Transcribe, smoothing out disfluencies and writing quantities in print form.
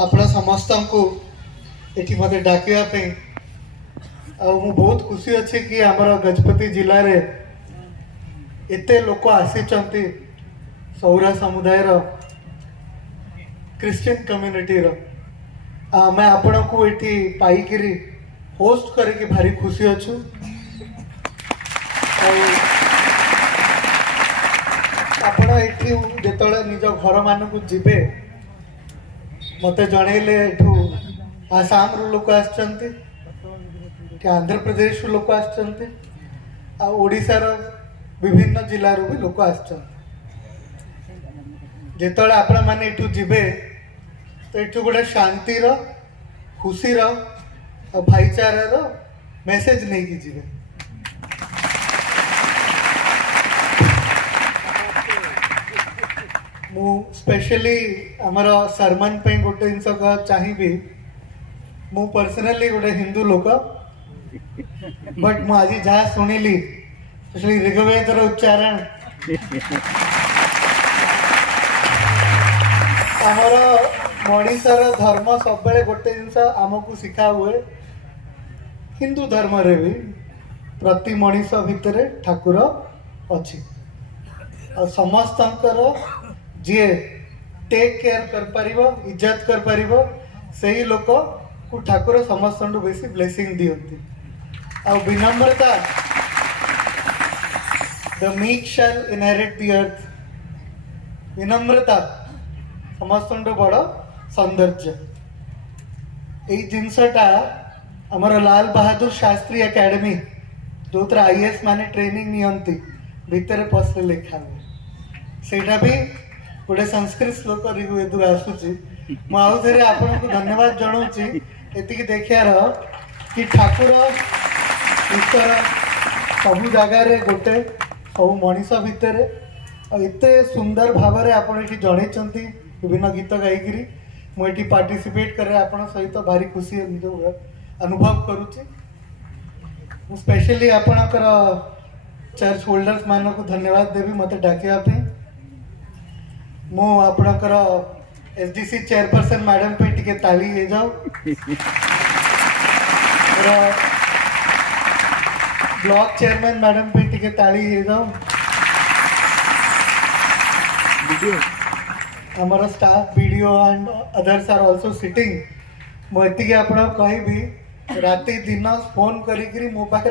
आपण समस्त को एटी मत डाकिया मु बहुत खुशी अच्छे कि आमर गजपति जिले रे एते लोक आसी सौरा समुदाय क्रिश्चियन कम्युनिटी आम आपण को एटी पाइकिरी होस्ट करके भारी खुशी अच्छु आपण एठी जेतले निज घर मान को जिबे मते जणैले एठू आसाम रु लोक आछंती कि आंध्र प्रदेश रु लोक आछंती आ ओडिसा रो विभिन्न जिल्ला रु भी लोक आछंती जेतले आपण माने एठू जिबे तो एठू गोटे शांति रो खुशी रो और भाईचारा रो मेसेज नहीं की जिबे मु स्पेशली आमर सरमन पे गोटे जिन चाहिए मु पर्सनली गोटे हिंदू लोक बट मु आज जहाँ शुणिली स्पेशली ऋग्वेद उच्चारण आमर मनीषर धर्म सब गोटे जिन आमको शिखा हुए हिंदू धर्म रे भी प्रति मनीष भितर ठाकुर अच्छी और समस्तंकर जी टेक केयर कर पारिबो इज्जत कर पारिबो सही लोक को ठाकुर समस्त बेसी ब्लेसिंग दियंती आ विनम्रता the meek shall inherit the earth विनम्रता समस्त बड़ सौंदर्य यही जिनसटा आमर लाल बहादुर शास्त्री एकेडमी जो आईएएस माने ट्रेनिंग नियंती भितर पसरे लिखा हुए सेटा भी गोटे संस्कृत श्लोक ऋग्वेद आसूची मुझे आपण को धन्यवाद जनाऊँगी एति देखार कि ठाकुर ईश्वर सबु जगार गोटे सब मनीष भितर एत सुंदर भाव में आपड़ ये जनई विभिन्न गीत गायिकी मुझे पार्टिसिपेट करे आपण सहित भारी खुशी अनुभव करुच्ची स्पेशली आपणकर चर्च होल्डर्स मान को धन्यवाद देवी मत डाकिया मु आपणकर एसडीसी चेयरपर्सन मैडम पे टिके ताली हे जाओ ब्लॉक चेयरमैन मैडम पे टिके ताली हे जाओ हमारा staff video and others are also sitting मुझे आपण कहि भी राति दिन फोन करी मो पाखे